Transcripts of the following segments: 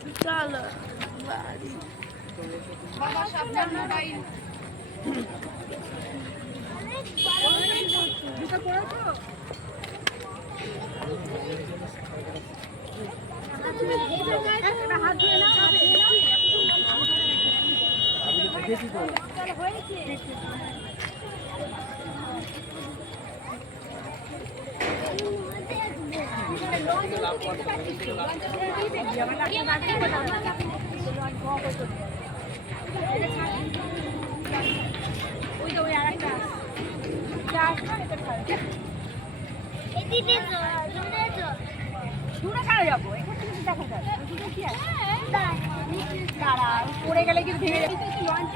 চলো বাড়ি বাবা সাবধান মোবাইল জুতো পরেছো হাত ওই তো ওই আরেকটা যা আসবে এটা খাবে এদিকে তো দূরে কারে যাব এখান থেকে দেখা যায় কি আছে দাঁড়া পড়ে গেলে কিন্তু ভেঙে লঞ্চ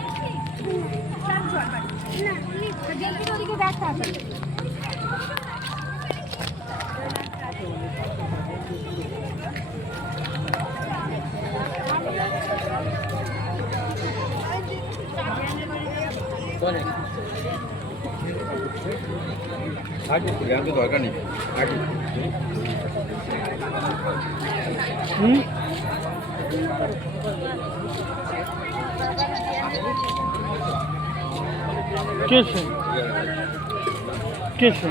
না তো ওদিকে ব্যাগটা আছে আগে জ্ঞান তো দরকার নেই আগে কেসে কেসে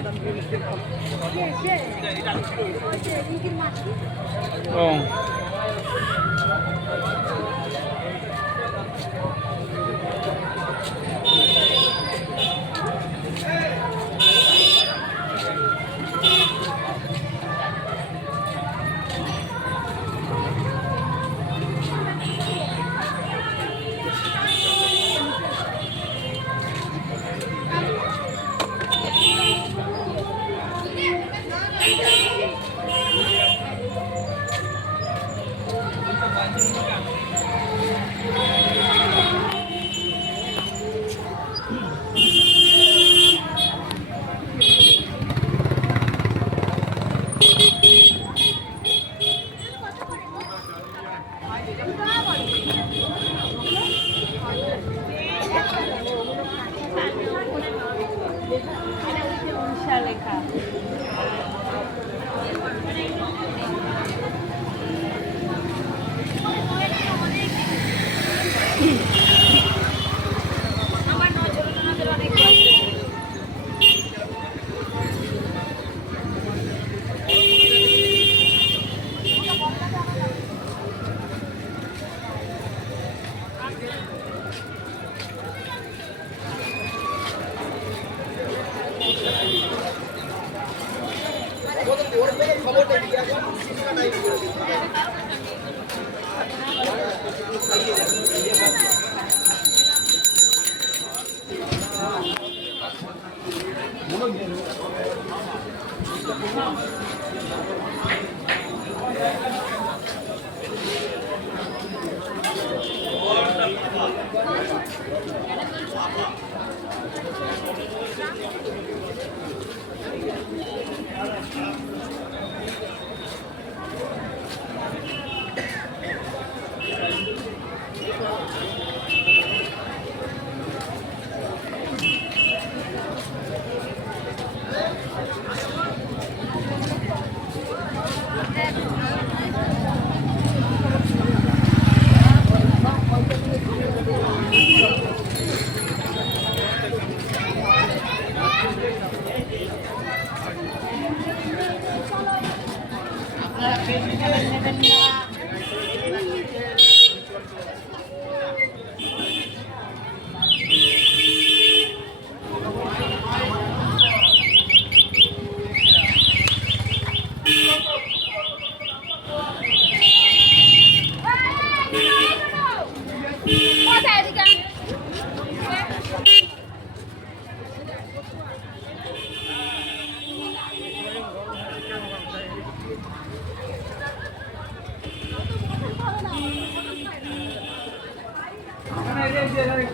ও কোথায়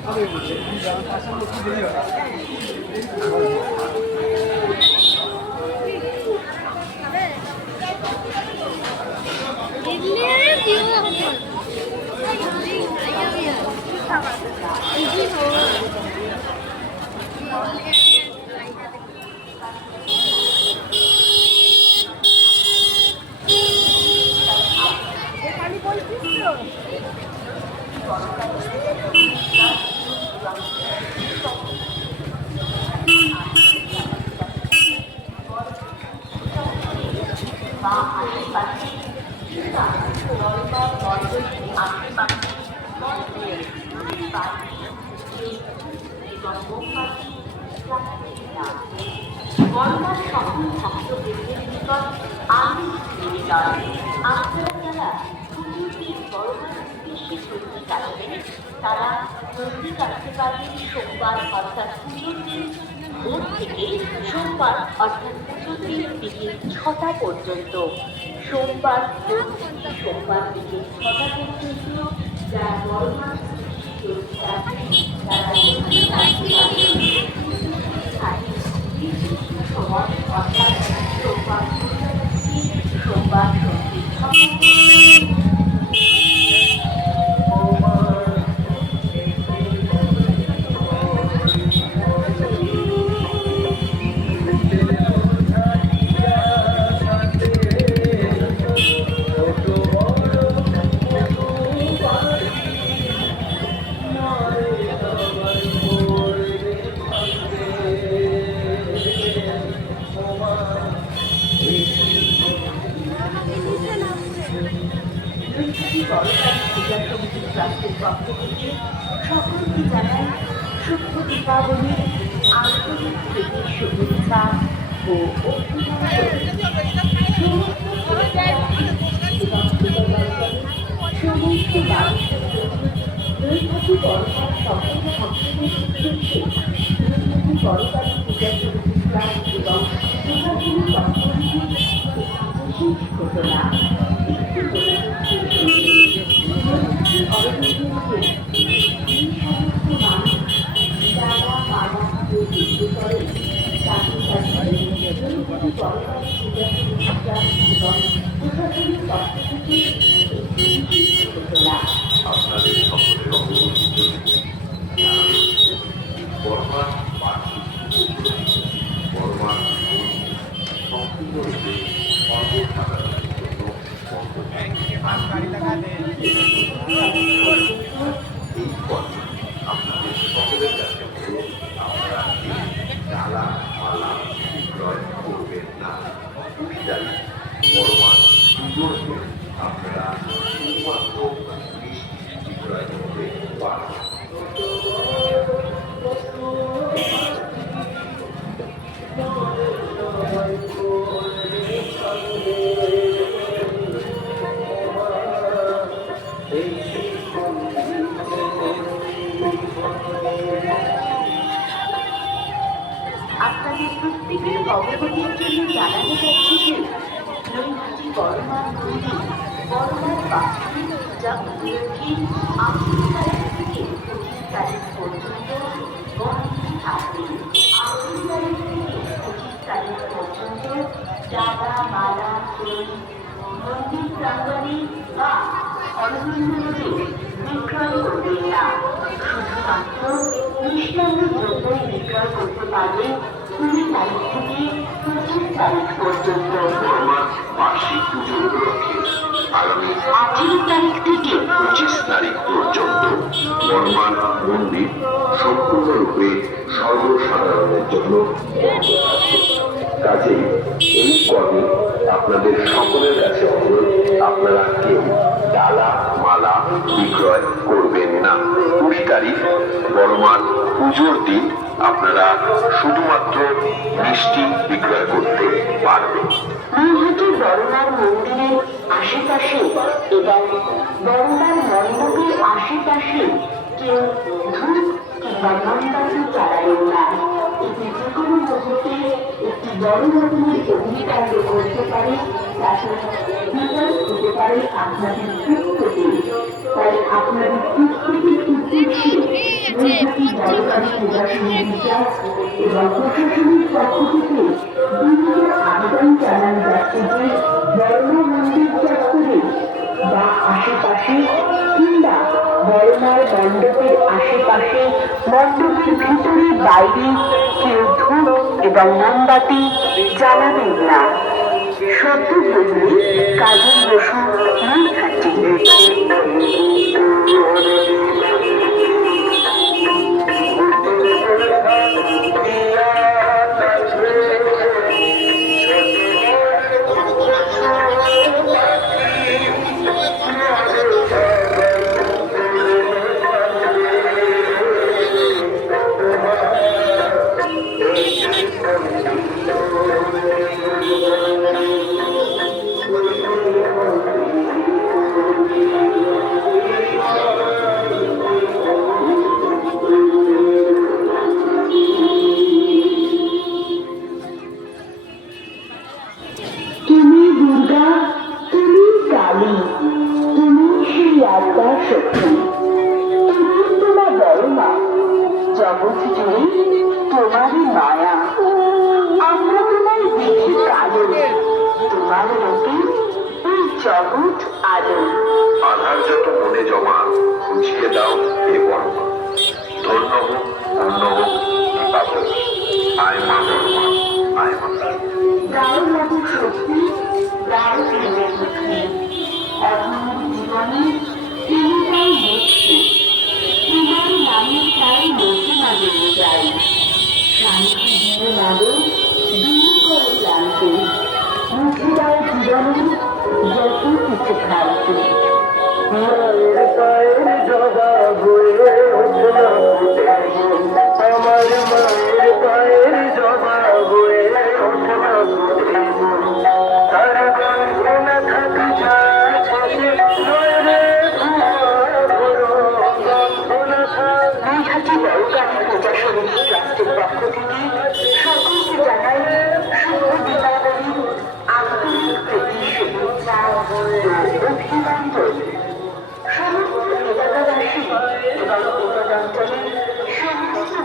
ইডলি দিও হবে ইডলি হবে খালি বলছিস তো আশেপাশে কিংবা বর্মা মণ্ডপের আশেপাশে মন্দিরের বাড়ি এবং মোমবাতি জ্বালাবেন না বর্মার সকল ভক্তবৃন্দের নিকট আমি নিবেদন আপনারা যারা পুজোতে বড়মার উদ্দেশ্যে চলতে যাচ্ছেন তারা মন্দির আসতে পারবেন সোমবার অর্থাৎ পুজোর দিন ভোর থেকে সোমবার অর্থাৎ পুজোর দিন ছটা পর্যন্ত সোমবার সোমবার বিকেল ছটা পর্যন্ত বড়মার উদ্দেশ্যে সকল ভক্তদের উদ্দেশ্যে নৈহাটি বড়কালী পূজা ট্রাস্ট এবং থেকে একটি বিশেষ ঘটনা একটি বলে প্রত্যেকের অবগতির জন্য জানানো যাচ্ছে যে নৈহাটি বড়মার মন্দির বড়মার বাসী যা তারিখ থেকে পর্যন্ত বন্ধ থাকবে আশি তারিখ থেকে তারিখ পর্যন্ত ডালা, মালা মন্দির প্রাঙ্গণে বা রোডে বিক্রয় করবেন না শুধুমাত্র জন্যই বিক্রয় করতে পারবেন কুড়ি তারিখ থেকে পঁচিশ তারিখ পর্যন্ত বার্ষিক পুজো উপলক্ষে আগামী আঠেরো তারিখ থেকে পঁচিশ তারিখ পর্যন্ত বর্মার মন্দির সম্পূর্ণরূপে সর্বসাধারণের জন্য বন্ধ থাকবে কাজেই এই পদে আপনাদের সকলের কাছে অনুরোধ, আপনারা কেউ ডালা মালা বিক্রয় করবেন না? কুড়ি তারিখ বর্মার পুজোর দিন আপনারা শুধুমাত্র মিষ্টি বিক্রয় করতে পারবেন। মন্দিরের আশেপাশে এবং বড়মার মণ্ডপের আশেপাশে কেউ ধূপ কিংবা মোমবাতি জ্বালাবেন না। এটি যে কোনো মুহূর্তে একটি বড় অগ্নিকাণ্ড ঘটতে পারে হতে পারে আপনাদের তাই আপনাদের বা আশেপাশে কিংবা মণ্ডপের আশেপাশে মণ্ডপের ভিতরে বাইরে কেউ ধূপ এবং মোমবাতি জ্বালাবেন না সদ্য বললে কাজল বসু নৈহাটি শক্তি তুমি তোমার বড় জগৎ জুড়ে তোমারই মায়া আমরা তোমার বিধি কালো তোমার রূপে এই জগৎ আলো আধার যত মনে জমা, খুঁজিয়ে দাও হে বর্মা ধন্য হোক পূর্ণ হোক আয় মা বর্মা আয় মা। মতো শক্তি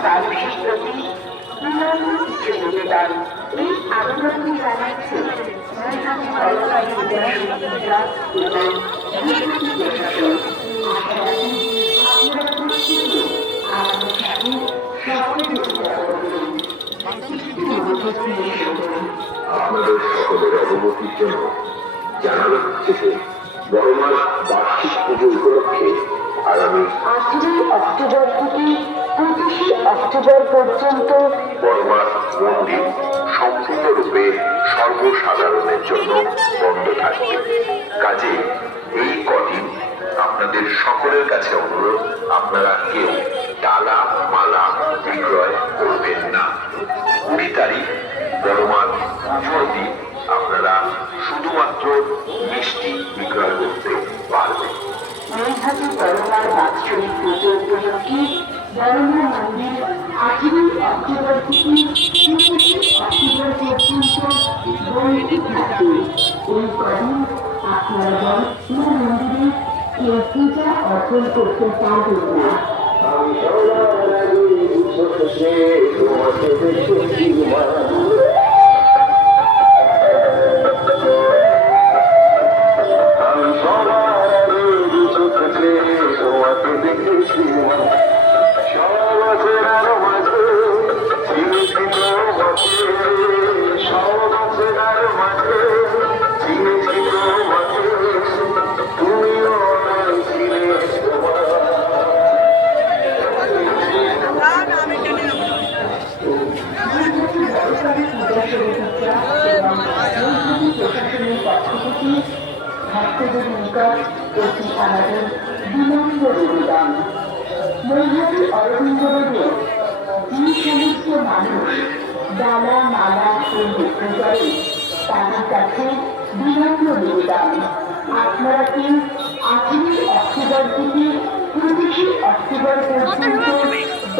মানুষের প্রতি বিনম্র কিছু নিবেদন এই আবেদনটি জানাচ্ছে আমাদের সকলের অবগতির জন্য জানানো হচ্ছে যে বড়মার বার্ষিক পুজো উপলক্ষে আগামী আঠেরোই অক্টোবর থেকে পঁচিশে অক্টোবর পর্যন্ত সম্পূর্ণরূপে সর্বসাধারণের জন্য বন্ধ থাকবে। কাজে এই কদিন আপনাদের সকলের কাছে অনুরোধ, আপনারা কেউ ডালা, মালা বিক্রয় করবেন না। কুড়ি তারিখ বড়মার পুজোর দিন আপনারা শুধুমাত্র মিষ্টি বিক্রয় করতে পারবেন। নৈহাটি বড়মার বাৎসরিক পুজো উপলক্ষে বড়মার মন্দির আঠেরোই অক্টোবর থেকে পঁচিশে অক্টোবর পর্যন্ত বন্ধ থাকবে এই কদিন আপনারা বড়মার মন্দিরে কেউ পূজা অর্পণ করতে পারবেন না আমি সবার আগে তোমাকে দেখেছি ভক্তদের নিকট এটি আমাদের বিনম্র নিবেদন নৈহাটি অরবিন্দ যে সমস্ত মানুষ ডালা, মালা ফুল বিক্রি করে তাদের কাছে বিনম্র নিবেদন আপনারা কি আঠেরোই অক্টোবর থেকে পঁচিশে অক্টোবর পর্যন্ত